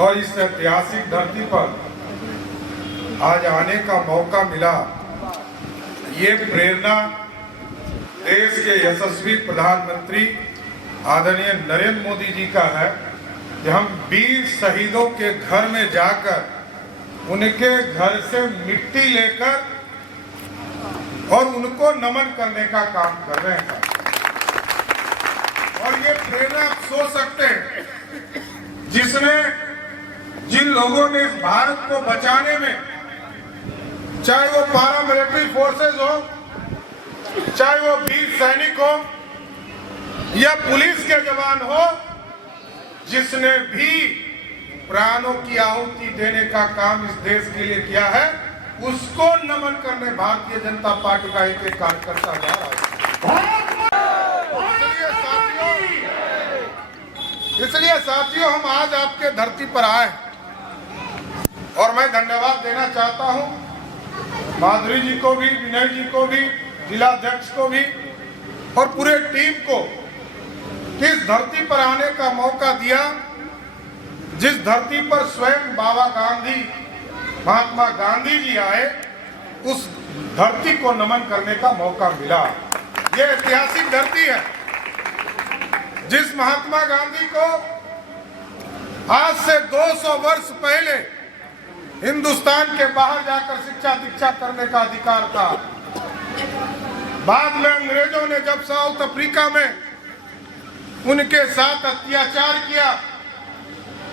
और इस ऐतिहासिक धरती पर आज आने का मौका मिला, ये प्रेरणा देश के यशस्वी प्रधानमंत्री आदरणीय नरेंद्र मोदी जी का है कि हम वीर शहीदों के घर में जाकर उनके घर से मिट्टी लेकर और उनको नमन करने का काम कर रहे हैं। और ये प्रेरणा आप सोच सकते हैं, जिन लोगों ने इस भारत को बचाने में, चाहे वो पारा मिलिट्री फोर्सेस हो, चाहे वो वीर सैनिक हो या पुलिस के जवान हो, जिसने भी प्राणों की आहुति देने का काम इस देश के लिए किया है, उसको नमन करने भारतीय जनता पार्टी का एक कार्यकर्ता जा रहा है। इसलिए साथियों, हम आज आपके धरती पर आए और मैं धन्यवाद देना चाहता हूं माधुरी जी को भी, विनय जी को भी, जिला अध्यक्ष को भी और पूरे टीम को, इस धरती पर आने का मौका दिया, जिस धरती पर स्वयं बाबा गांधी, महात्मा गांधी जी आए, उस धरती को नमन करने का मौका मिला। ये ऐतिहासिक धरती है, जिस महात्मा गांधी को आज से 200 वर्ष पहले हिंदुस्तान के बाहर जाकर शिक्षा दीक्षा करने का अधिकार था। बाद में अंग्रेजों ने जब साउथ अफ्रीका में उनके साथ अत्याचार किया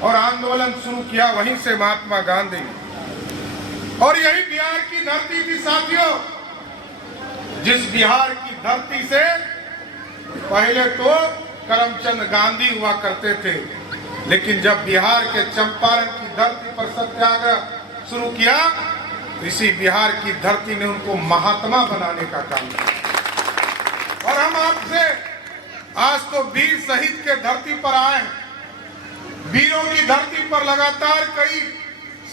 और आंदोलन शुरू किया, वहीं से महात्मा गांधी, और यही बिहार की धरती थी साथियों, जिस बिहार की धरती से पहले तो करमचंद गांधी हुआ करते थे, लेकिन जब बिहार के चंपारण की धरती पर सत्याग्रह शुरू किया, इसी बिहार की धरती ने उनको महात्मा बनाने का काम किया। और हम आपसे आज तो वीर शहीद के धरती पर आए हैं, वीरों की धरती पर लगातार कई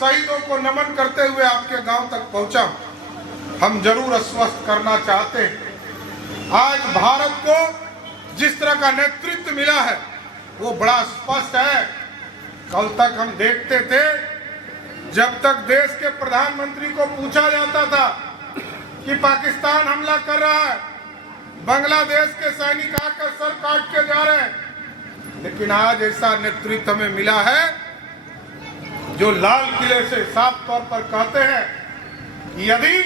शहीदों को नमन करते हुए आपके गांव तक पहुंचा। हम जरूर आश्वस्त करना चाहते हैं, आज भारत को जिस तरह का नेतृत्व मिला है वो बड़ा स्पष्ट है। कल तक हम देखते थे, जब तक देश के प्रधानमंत्री को पूछा जाता था कि पाकिस्तान हमला कर रहा है, बांग्लादेश के सैनिक आकर सर काट के जा रहे हैं, लेकिन आज ऐसा नेतृत्व हमें मिला है जो लाल किले से साफ तौर पर कहते हैं कि यदि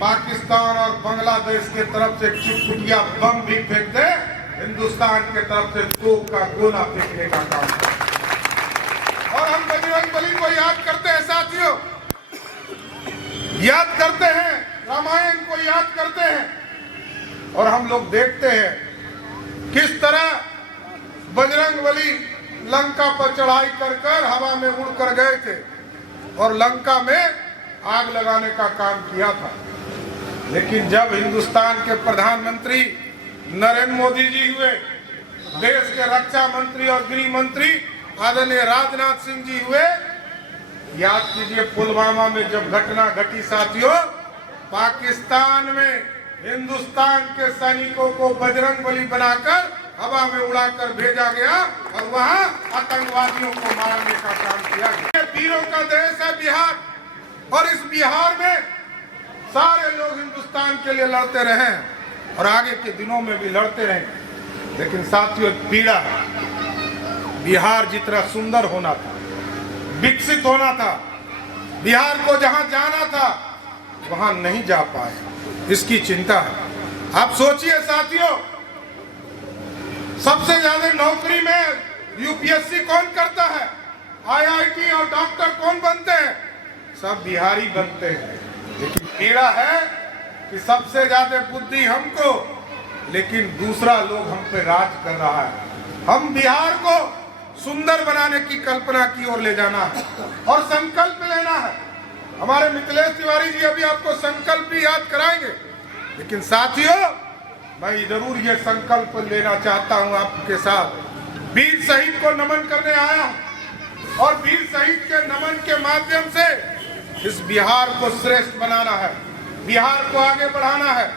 पाकिस्तान और बांग्लादेश के तरफ से चिटपुटिया बम भी फेंक दे, हिंदुस्तान के तरफ से तोप का गोला फेंकने का काम है। और हम बजरंगबली को याद करते हैं साथियों, याद करते हैं, रामायण को याद करते हैं, और हम लोग देखते हैं किस तरह बजरंगबली लंका पर चढ़ाई कर हवा में उड़कर गए थे और लंका में आग लगाने का काम किया था। लेकिन जब हिंदुस्तान के प्रधानमंत्री नरेंद्र मोदी जी हुए, देश के रक्षा मंत्री और गृह मंत्री आदरणीय राजनाथ सिंह जी हुए, याद कीजिए पुलवामा में जब घटना घटी साथियों, पाकिस्तान में हिंदुस्तान के सैनिकों को बजरंगबली बनाकर हवा में उड़ाकर भेजा गया और वहां आतंकवादियों को मारने का काम किया गया। वीरों का देश है बिहार, और इस बिहार में सारे लोग हिंदुस्तान के लिए लड़ते रहे और आगे के दिनों में भी लड़ते रहे। लेकिन साथियों, पीड़ा है, बिहार जितना सुंदर होना था, विकसित होना था, बिहार को जहां जाना था वहां नहीं जा पाए, इसकी चिंता है। आप सोचिए साथियों, सबसे ज्यादा नौकरी में यूपीएससी कौन करता है, आईआईटी और डॉक्टर कौन बनते हैं, सब बिहारी बनते हैं। लेकिन पीड़ा है कि सबसे ज्यादा बुद्धि हमको, लेकिन दूसरा लोग हम पे राज कर रहा है। हम बिहार को सुंदर बनाने की कल्पना की ओर ले जाना है और संकल्प लेना है। हमारे मिथिलेश तिवारी जी अभी आपको संकल्प भी याद कराएंगे, लेकिन साथियों, मैं जरूर ये संकल्प लेना चाहता हूं आपके साथ, वीर शहीद को नमन करने आया हूं और वीर शहीद के नमन के माध्यम से इस बिहार को श्रेष्ठ बनाना है, बिहार को आगे बढ़ाना है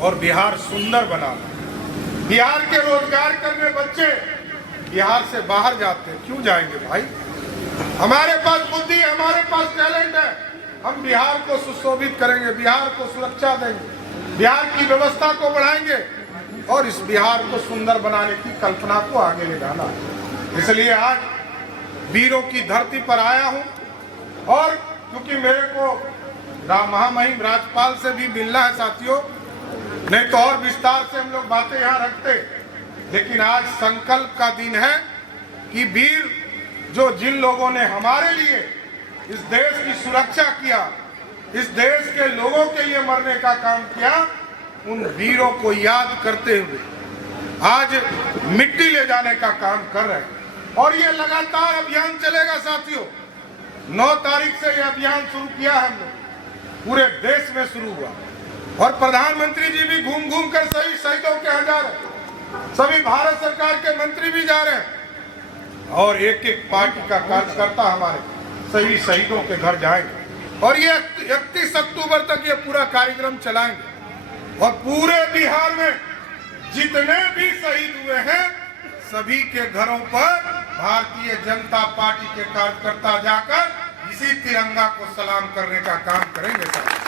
और बिहार सुंदर बनाना है। बिहार के रोजगार करने बच्चे बिहार से बाहर जाते हैं, क्यों जाएंगे भाई? हमारे पास बुद्धि, हमारे पास टैलेंट है। हम बिहार को सुशोभित करेंगे, बिहार को सुरक्षा देंगे, बिहार की व्यवस्था को बढ़ाएंगे और इस बिहार को सुंदर बनाने की कल्पना को आगे ले जाना है। इसलिए आज वीरों की धरती पर आया हूं और क्योंकि मेरे को महामहिम राज्यपाल से भी मिलना है साथियों, नहीं तो और विस्तार से हम लोग बातें यहाँ रखते, लेकिन आज संकल्प का दिन है कि वीर जो जिन लोगों ने हमारे लिए इस देश की सुरक्षा किया, इस देश के लोगों के लिए मरने का काम किया, उन वीरों को याद करते हुए आज मिट्टी ले जाने का काम कर रहे हैं। और ये लगातार अभियान चलेगा साथियों। 9 तारीख से ये अभियान शुरू किया है, हम लोग पूरे देश में शुरू हुआ और प्रधानमंत्री जी भी घूम घूम कर सभी शहीदों के यहाँ जा रहे हैं, सभी भारत सरकार के मंत्री भी जा रहे हैं और एक एक पार्टी का कार्यकर्ता हमारे सभी शहीदों के घर जाएंगे और ये 31 अक्टूबर तक ये पूरा कार्यक्रम चलाएंगे और पूरे बिहार में जितने भी शहीद हुए हैं सभी के घरों पर भारतीय जनता पार्टी के कार्यकर्ता जाकर इसी तिरंगा को सलाम करने का काम करेंगे साहब।